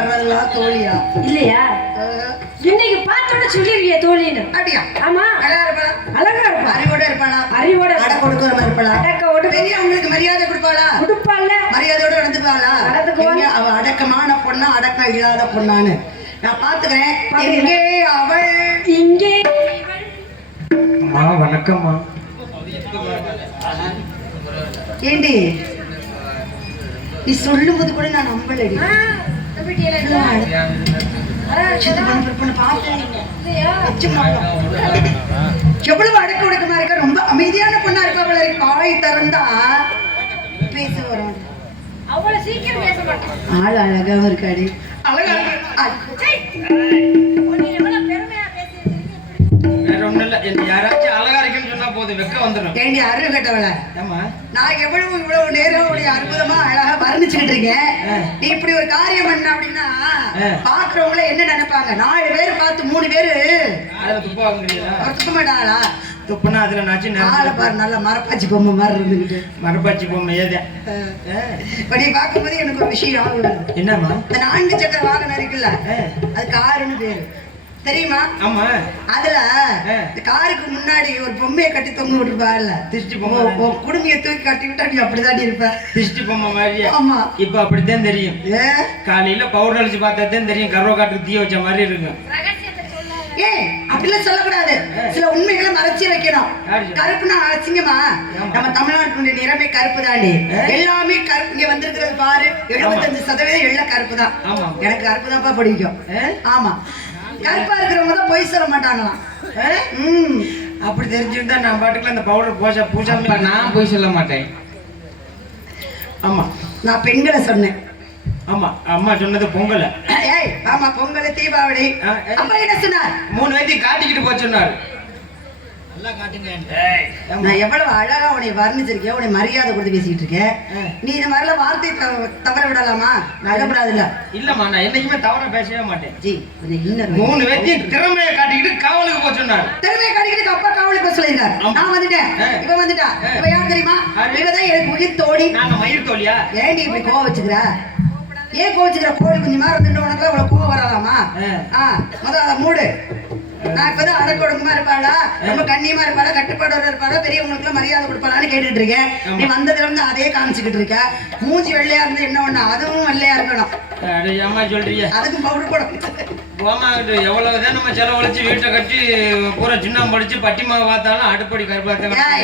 வர்றதெல்லாம் தோழியா? இல்லையா? இன்னைக்கு பார்த்தோட சொல்லிருக்கிய தோழின்னு. அப்படியா? ஆமா. அழகா இருப்பாளா அழகா இருப்பா. அறிவோட இருப்பாளா? அறிவோட அடை கொடுக்கிற மாதிரி இருப்பாளா? அடக்கோட பெரியவங்களுக்கு மரியாதை கொடுப்பாளா? உடுப்பால மரியாதையோட நடந்துப்பாளா நடந்துக்குவா. எங்க அவ அடக்கமான பொண்ணா அடக்கம் இல்லாத பொண்ணான்னு. நான் பாத்துக்கிறேன் பாத்துக்கிறேன். எங்கே அவள்? இங்கே. அம்மா வணக்கம்மா. ஏண்டி? நீ சொல்லும்போது கூட நான் நம்பலடி. எவ்வளவு அடக்க ஒடுக்கமா இருக்கா? ரொம்ப அமைதியான பொண்ணா இருக்கா இருக்கு. வாய் திறந்தா பேச வரும். அவ்வளவு சீக்கிரம் பேச மாட்டேன் ஆள் அழகாவும் இருக்காடி அழகா வேற ஒண்ணும் இல்ல. யாராச்சும் போதும் வெக்க வந்துடும் ஏண்டி அருள் கட்டவள? ஏமா நான் எவ்வளவு இவ்வளவு நேரம் உடைய அற்புதமா அழகா வர்ணிச்சுக்கிட்டு இருக்கேன். நீ இப்படி ஒரு காரியம் பண்ண அப்படின்னா. பாக்குறவங்கள என்ன நினைப்பாங்க? நாலு பேர் பார்த்து மூணு பேரு. துப்பா மாட்டாங்களா துப்புனா அதுல நாச்சு ஆளை. பாரு நல்ல மரப்பாச்சி பொம்மை மாதிரி இருந்துகிட்டு. மரப்பாச்சி பொம்மை ஏதே இப்ப நீ பார்க்கும்போது எனக்கு ஒரு விஷயம். என்னம்மா? இந்த நான்கு சக்கர வாகனம் இருக்குல்ல. அது காருன்னு பேரு. தெரியுமா? ஆமா. அதுல காருக்கு முன்னாடி ஒரு பொம்மையை கட்டி தொங்க விட்டுருப்பாருல்ல. திருஷ்டி பொம்மை குடுமையை தூக்கி கட்டி விட்டா நீ அப்படிதான் இருப்ப. திருஷ்டி பொம்மை மாதிரியே. ஆமா. இப்ப அப்படித்தான் தெரியும். ஏ? காலையில பவுடர் அடிச்சு பார்த்தா தான் தெரியும். கருவ காட்டுக்கு தீ வச்ச மாதிரி இருக்கும். ஏய் அப்படிலாம் சொல்லக்கூடாது. சில உண்மைகளை மறைச்சு வைக்கணும்? கருப்புனா அசிங்கமா. நம்ம தமிழ்நாட்டுடைய நிறமே கருப்பு தாண்டி? எல்லாமே கருப்பு. இங்க வந்திருக்கிறது பாரு எழுபத்தஞ்சு சதவீதம் எல்லாம் கருப்பு தான் ஆமா. எனக்கு கருப்பு தான்ப்பா பிடிக்கும்? ஆமா. கருப்பா இருக்கிறவங்க தான் பொய் சொல்ல மாட்டாங்களாம். அப்படி தெரிஞ்சிருந்தா நான் பாட்டுக்குள்ள அந்த பவுடர் பூசா பூசாம நான் போய் சொல்ல மாட்டேன். ஆமா நான் பெண்களை சொன்னேன். ஆமா அம்மா சொன்னது பொங்கல. ஏய் ஆமா பொங்கல் தீபாவளி. அப்ப என்ன சொன்னார்? மூணு பேத்தையும் காட்டிக்கிட்டு போக சொன்னார். நான் எவ்வளவு அழகா உன்னை வர்ணிச்சிருக்கேன் உன்னை மரியாதை கொடுத்து பேசிட்டு இருக்கேன். நீ இந்த மாதிரிலாம் வார்த்தை தவ- தவற விடலாமா? நல்லப்படாதுல்ல இல்லம்மா நான் என்னைக்குமே தவறா பேசவே மாட்டேன். ஜி. மூணு பேத்தையும் திறமையை காட்டிக்கிட்டு காவலுக்கு போக சொன்னார். திறமையை காட்டிக்கிட்டு அப்பா காவலுக்கு போக சொல்லியிருக்காரு. நான் வந்துட்டேன். இவ வந்துட்டா. இவ யார் தெரியுமா? இவதான் எனக்கு உயிர் தோடி நாங்க மயிர் தோழியா? ஏண்டி இப்படி கோவம் வச்சுக்கிற ஏன் கோவச்சுக்கிற? கோழி குஞ்சு மாதிரி இருந்துட்டு உனக்கு இவ்வளவு கோவம் வராதாமா ஆ. ஆ முத அதை மூடு. நான் இப்பதான் அடக்க ஒடுக்கமா இருப்பாளா? ரொம்ப கண்ணியமா இருப்பாளா? கட்டுப்பாடோட இருப்பாளா? பெரியவங்களுக்கு மரியாதை கொடுப்பாளான்னு கேட்டுட்டு இருக்கேன் நீ வந்ததுல இருந்து அதே காமிச்சுக்கிட்டு இருக்க. மூஞ்சி வெள்ளையா இருந்து என்ன ஒண்ணு? அதுவும் வெள்ளையா இருக்கணும். ஏம்மா சொல்றீங்க? அதுக்கும் பவுடர் போட. போமா எவ்வளவுதான் நம்ம செலவழிச்சு வீட்டை கட்டி பூரா சின்னம் படிச்சு பட்டி மாவு பார்த்தாலும் அடுப்படி.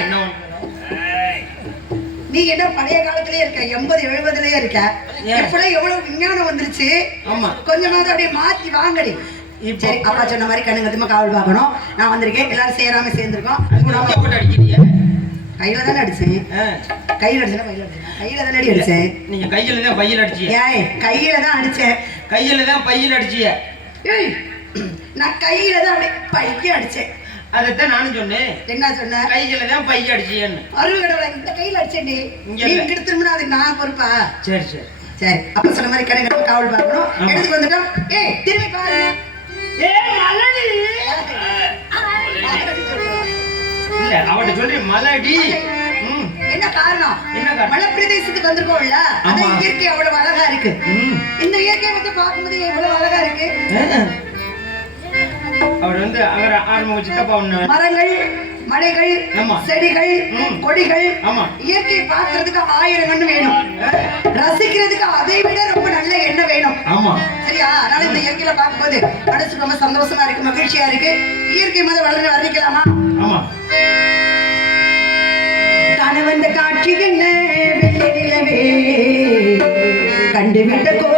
என்ன? நீ என்ன பழைய காலத்திலேயே இருக்க? எண்பது எழுபதுலயே இருக்க? இப்படி எவ்வளவு விஞ்ஞானம் வந்துருச்சு. கொஞ்சமாவது அப்படியே மாத்தி வாங்கடி. சரி அப்பா சொன்ன மாதிரி கண்ணு கத்துமா காவல் பார்க்கணும். நான் வந்திருக்கேன். எல்லாரும் சேராம சேர்ந்திருக்கோம். கையில தானே அடிச்சேன். கையில அடிச்சேன் கையில அடிச்சேன்? கையில தானே அடி அடிச்சேன். நீங்க கையில தான் பையில் அடிச்சீங்க. ஏய் கையில தான் அடிச்சேன். கையில தான் பையில் அடிச்சீங்க. ஏய் நான் கையில தான் பைய அடிச்சேன். அதைத்தான் நானும் சொன்னேன். என்ன சொன்ன? கையில தான் பை அடிச்சீங்கன்னு அருள் கடவுளை இந்த கையில அடிச்சேன் நீ இங்க திரும்பினா அதுக்கு நான் பொறுப்பா? சரி சரி. சரி அப்ப சொன்ன மாதிரி கட்டு காவல் பார்க்கணும். ஆமா. எடுத்துக்கு வந்துட்டோம். ஏய் திரும்பி மலடி இல்ல அவட்ட சொல்றி மலடி. என்ன காரணம்? மலை பிரதேசத்துக்கு வந்திருக்கோம்ல? ஆமா. இயற்கை அவ்வளவு அழகா இருக்கு. இந்த இயற்கையை வந்து பார்க்கும்போது எவ்வளவு அழகா இருக்கு? அவர் வந்து அவர் ஒண்ணு. மரங்கள் மலைகள். செடிகள். கொடிகள் ஆமா. இயற்கையை பார்க்கிறதுக்கு ஆயிரம் கண்ணு வேணும். ரசிக்கிறதுக்கு அதை விட ரொம்ப நல்ல எண்ணம் வேணும். ஆமா. சரியா? அதனால இந்த இயற்கையில பார்க்கும்போது மனசு ரொம்ப சந்தோஷமா இருக்கு மகிழ்ச்சியா இருக்கு. இயற்கை மத வளர வர்ணிக்கலாமா? ஆமா. கணவந்த காட்சி என்ன? வெள்ளி நிலவே. கண்டுவிட்ட கோலம்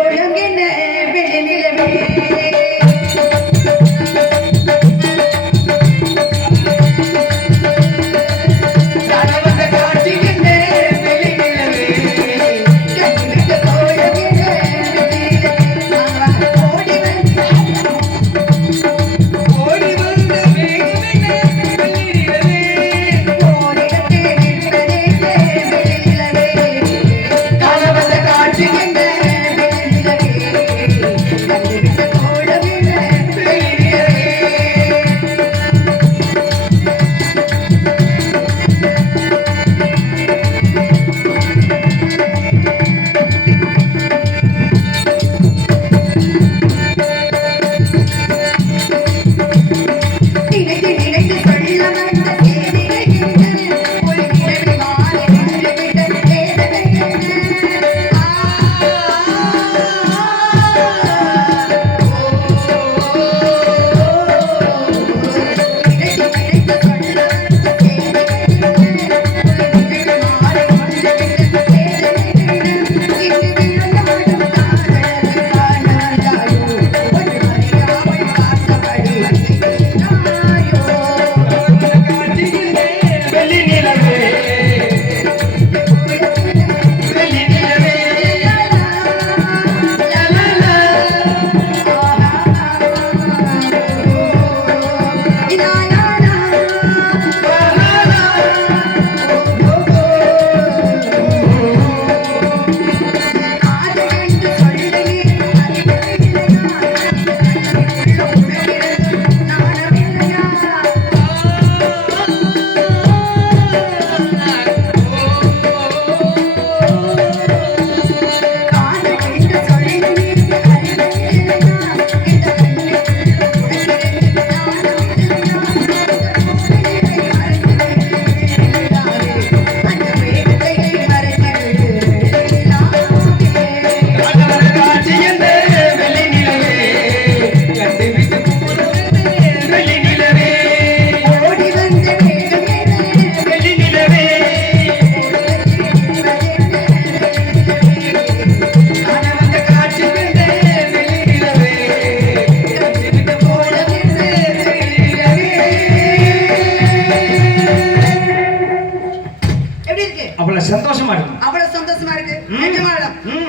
சந்தோஷமா இருக்கும் அவ்வளவு சந்தோஷமா இருக்கு.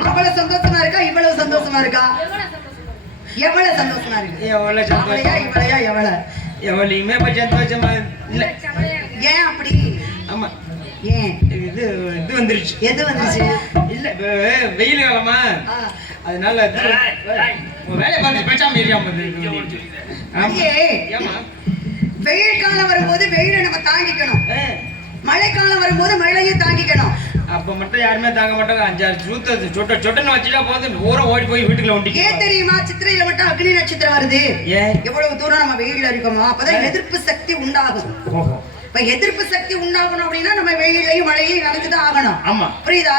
அவ்வளவு சந்தோஷமா இருக்கா? இவ்வளவு சந்தோஷமா இருக்கா? எவ்வளவு சந்தோஷம் இருக்கு? எவ்வளவு சந்தோஷம் இவளையா எவ்வளவு எவ்வளையுமே இப்ப சந்தோஷமா இல்ல. இருக்கு ஏன் அப்படி? ஆமா. ஏன்? இது இது வந்துருச்சு. எது வந்துச்சு இல்ல வெயில் காலமா. அதனால வேலையை பார்த்து பேசாம அடியே, ஏமா வெயில் காலம் வரும்போது வெயிலை நம்ம தாங்கிக்கணும். மழைக்காலம் வரும்போது மழையை தாங்கிக்கணும். அப்ப மட்டும் யாருமே தாங்க மாட்டாங்க. அஞ்சாறு சூத்த சொட்ட சொட்டன்னு வச்சுட்டா போதும். ஊரம் ஓடி போய் வீட்டுக்குள்ள ஏன் ஒண்டிக்கு தெரியுமா? சித்திரையில மட்டும் அக்னி நட்சத்திரம் வருது. ஏன்? எவ்வளவு தூரம் நம்ம வெயில்ல இருக்கோமோ அப்பதான் எதிர்ப்பு சக்தி உண்டாகும். இப்ப எதிர்ப்பு சக்தி உண்டாகணும் அப்படின்னா நம்ம வெயிலையும் மழையையும் நடந்துதான் ஆகணும். ஆமா. புரியுதா.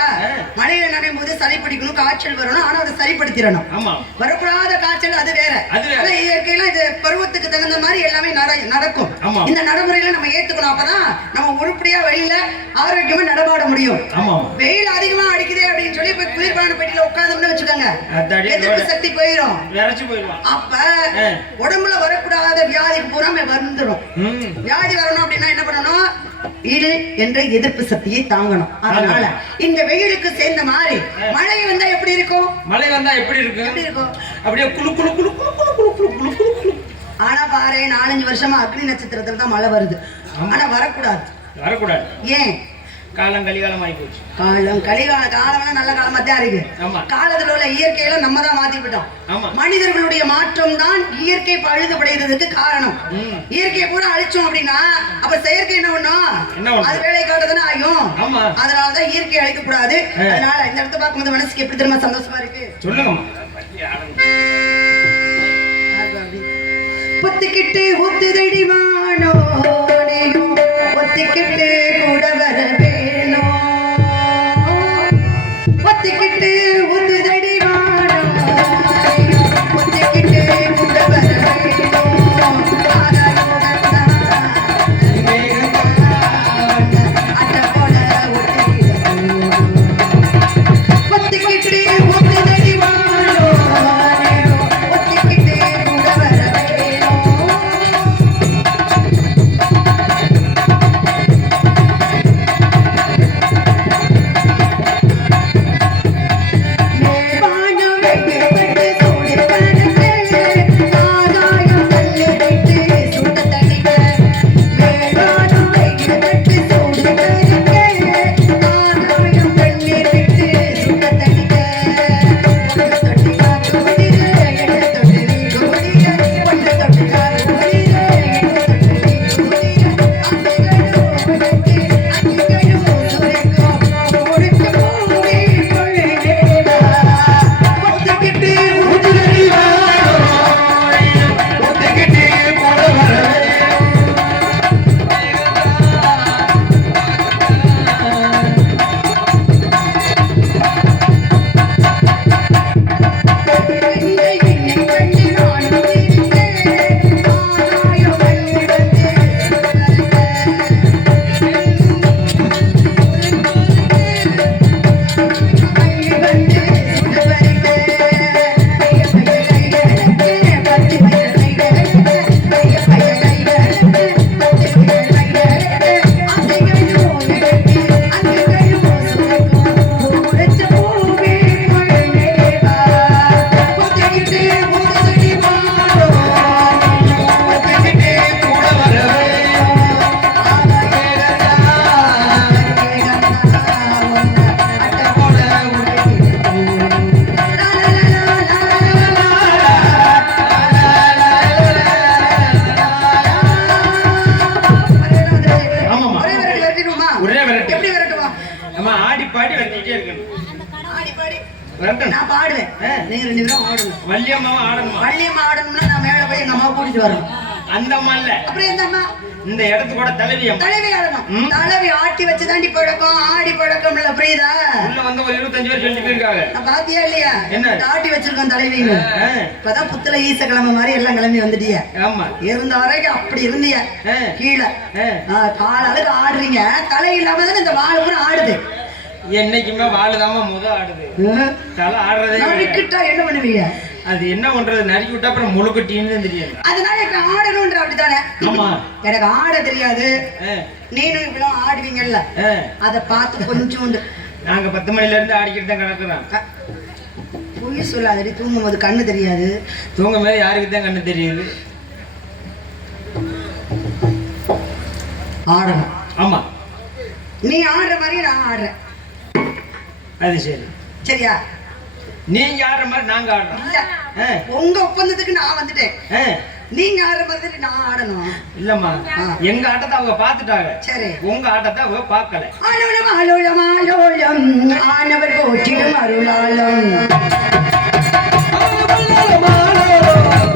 மழையில நனையும் போது சளி பிடிக்கணும் காய்ச்சல் வரணும் ஆனா அதை சரிப்படுத்திடணும். ஆமா. வரக்கூடாத காய்ச்சல் அது வேற. ஆனா இயற்கையில இது பருவத்துக்கு தகுந்த மாதிரி எல்லாமே நட- நடக்கும். இந்த நடைமுறையில நம்ம ஏத்துக்கணும். அப்பதான் நம்ம உருப்படியா வெளியில ஆரோக்கியமா நடமாட முடியும். வெயில் அதிகமா அடிக்குதே அப்படின்னு சொல்லி போய் குளிர்பான பெட்டியில உட்கார்ந்தோம்னு வச்சுக்கோங்க. எதிர்ப்பு. சக்தி போயிடும் அப்ப. உடம்புல வரக்கூடாத வியாதி பூரா வந்துடும் வியாதி வரணும் அப்படின்னா என்ன பண்ணணும்? இடு என்ற எதிர்ப்பு சக்தியை தாங்கணும். அதனால இந்த வெயிலுக்கு சேர்ந்த மாதிரி மழை வந்தா எப்படி இருக்கும்? மழை வந்தா எப்படி இருக்கு எப்படி இருக்கும்? அப்படியே குளு குளு குளு குளு குளு குளு குளு குளு குளு குளு. ஆனா பாரு நாலஞ்சு வருஷமா அக்னி நட்சத்திரத்துல தான் மழை வருது. ஆனா வரக்கூடாது. வரக்கூடாது. ஏன்? காலம் கலிகாலம் ஆகி போச்சு காலம் கலிகால காலம்லாம் நல்ல காலமா தான் இருக்கு. காலத்துல உள்ள இயற்கையில நம்ம தான் மாத்தி விட்டோம். மனிதர்களுடைய மாற்றம் தான் இயற்கை பழுதுபடைகிறதுக்கு காரணம். இயற்கையை பூரா அழிச்சோம் அப்படின்னா அப்ப செயற்கை என்ன பண்ணும்? அது வேலை காட்டுதானே ஆகும் அதனாலதான் இயற்கையை அழிக்க கூடாது. அதனால இந்த இடத்த பார்க்கும்போது மனசுக்கு எப்படி தெரியுமா சந்தோஷமா இருக்கு? பொத்திக்கிட்டு ஒத்துதடி வானோ ஒத்திக்கிட்டு கூட வர மாத்திக்கிட்டு ஊத்துதே அந்த அம்மா இல்ல அப்புறம் எந்த அம்மா இந்த இடத்து கூட தலைவி தலைவி ஆடணும். தலைவி ஆட்டி வச்சுதாண்டி பழக்கம் ஆடி பழக்கம் இல்ல புரியுதா? உள்ள வந்து ஒரு இருபத்தஞ்சு பேர் சொல்லிட்டு போயிருக்காங்க. பாத்தியா இல்லையா? என்ன? ஆட்டி வச்சிருக்கோம் தலைவின்னு. ஆ, இப்பதான் புத்துல ஈச கிழமை மாதிரி எல்லாம் கிளம்பி வந்துட்டிய. ஆமா. இருந்த வரைக்கும் அப்படி இருந்திய. ஆ. கீழே. கால் அளவுக்கு ஆடுறீங்க. தலை இல்லாம தானே இந்த வாழை பூரா ஆடுது. என்னைக்குமே வாழுதாம முத ஆடுது. தலை ஆடுறதே என்ன பண்ணுவீங்க? அது என்ன பண்றது? நறுக்கி விட்டா அப்புறம் முழுக்கட்டின்னு தெரியாது. அதனால இப்ப ஆடணும்ன்ற அப்படித்தானே? ஆமா. எனக்கு ஆட தெரியாது. நீனும் இப்பெல்லாம் ஆடுவீங்கல்ல. அத பார்த்து கொஞ்சோண்டு. நாங்க பத்து மணில இருந்து ஆடிக்கிட்டு தான் கிடக்குறோம். பொய் சொல்லாதடி. தூங்கும் போது கண்ணு தெரியாது. தூங்க மேல யாருக்கு தான் கண்ணு தெரியுது? ஆடணும். ஆமா. நீ ஆடுற மாதிரி நான் ஆடுறேன். அது சரி. சரியா? நீங்க ஆடுற மாதிரி நாங்க ஆடுறோம்? இல்ல உங்க ஒப்பந்தத்துக்கு நான் வந்துட்டேன். நீங்க ஆடுற மாதிரி நான் ஆடணும். இல்லம்மா. எங்க ஆட்டத்தை அவங்க பார்த்துட்டாங்க. சரி. உங்க ஆட்டத்தை அவங்க பார்க்கல. ஆலோலம் ஆலோலம் ஆலோலம் ஆனவர் போற்றிடும் அருளாலம் இப்ப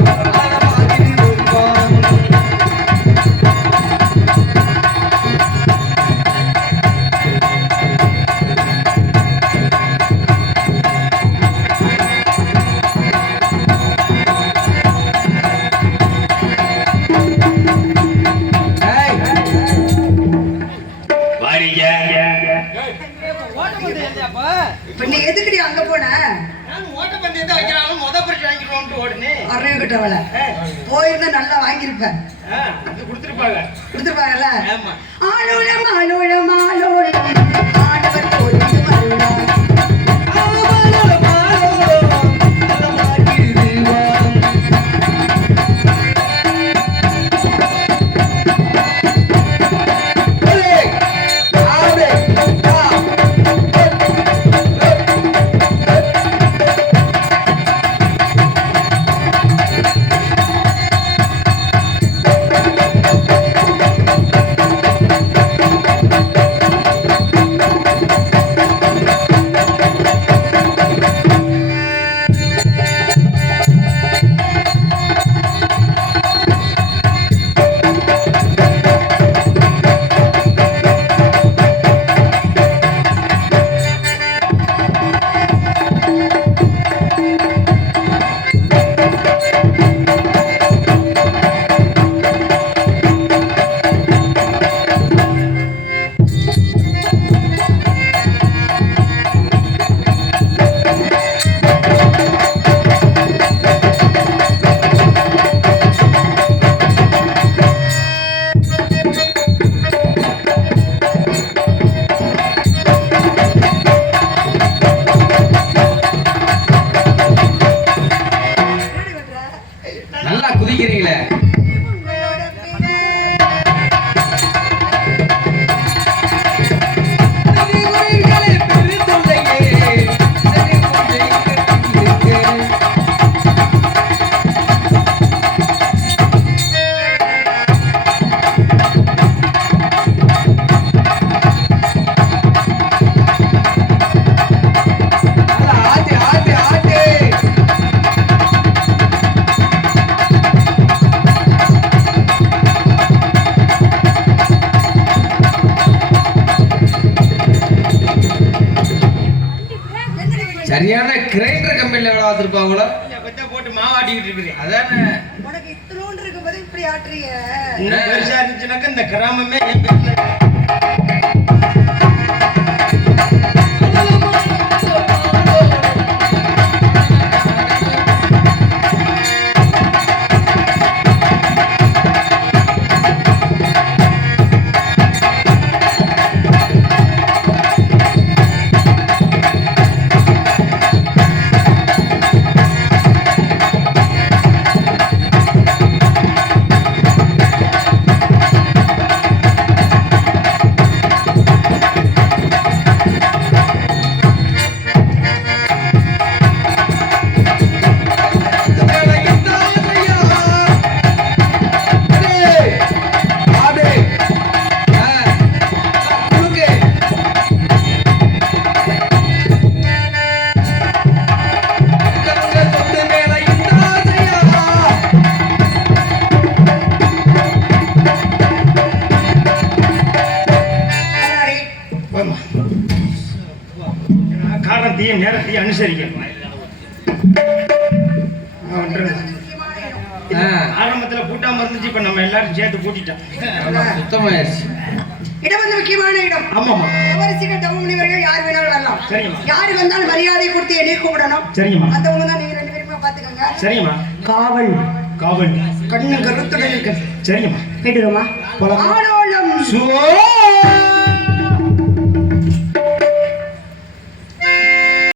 சரியான கிரைண்டர் கம்பெனில வேலை பார்த்துருப்பாங்களோ பத்தா போட்டு மாவாட்டிக்கிட்டு இருக்குது அதானே? உனக்கு இத்தனோண்டு இருக்கும்போது இப்படி ஆட்டுறீங்க? பெருசா இருந்துச்சுனாக்கா இந்த கிராமமே காரணத்தையும் நேரத்தையும் அனுசரிக்கணும். ஆரம்பத்துல பூட்டாம இருந்துச்சு இப்ப நம்ம எல்லாரும் சேர்த்து பூட்டிட்டோம். சுத்தமாயிருச்சு. இடம் வந்து முக்கியமான இடம். தவறுசிகள் தவ முனிவர்கள் யார் வேணாலும் வரலாம். சரிங்கம்மா யாரு வந்தாலும் மரியாதை கொடுத்து என்னை கூப்பிடணும். சரிங்கம்மா மத்தவங்க தான் நீங்க ரெண்டு பேருமே பாத்துக்கோங்க சரிங்கம்மா காவல். காவல். கண்ணு கருத்துடன் இருக்கு சரிங்கம்மா கேட்டுருமா போலாமா? ஆலோலம் சோ